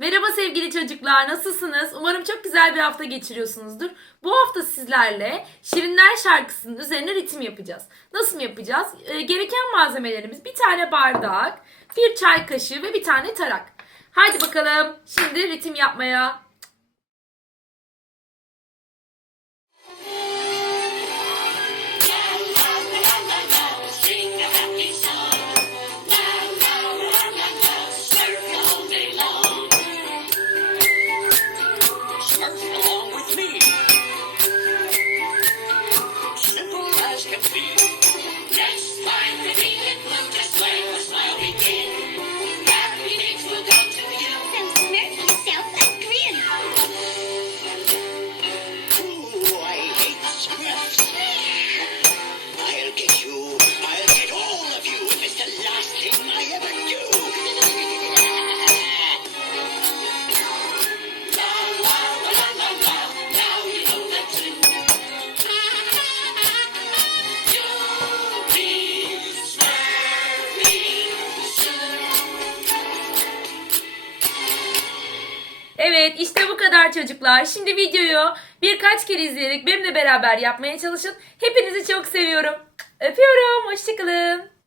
Merhaba sevgili çocuklar, nasılsınız? Umarım çok güzel bir hafta geçiriyorsunuzdur. Bu hafta sizlerle Şirinler şarkısının üzerine ritim yapacağız. Nasıl mı yapacağız? Ee, gereken malzemelerimiz bir tane bardak, bir çay kaşığı ve bir tane tarak. Haydi bakalım şimdi ritim yapmaya. Evet işte bu kadar çocuklar. Şimdi videoyu birkaç kere izleyerek benimle beraber yapmaya çalışın. Hepinizi çok seviyorum. Öpüyorum. Hoşçakalın.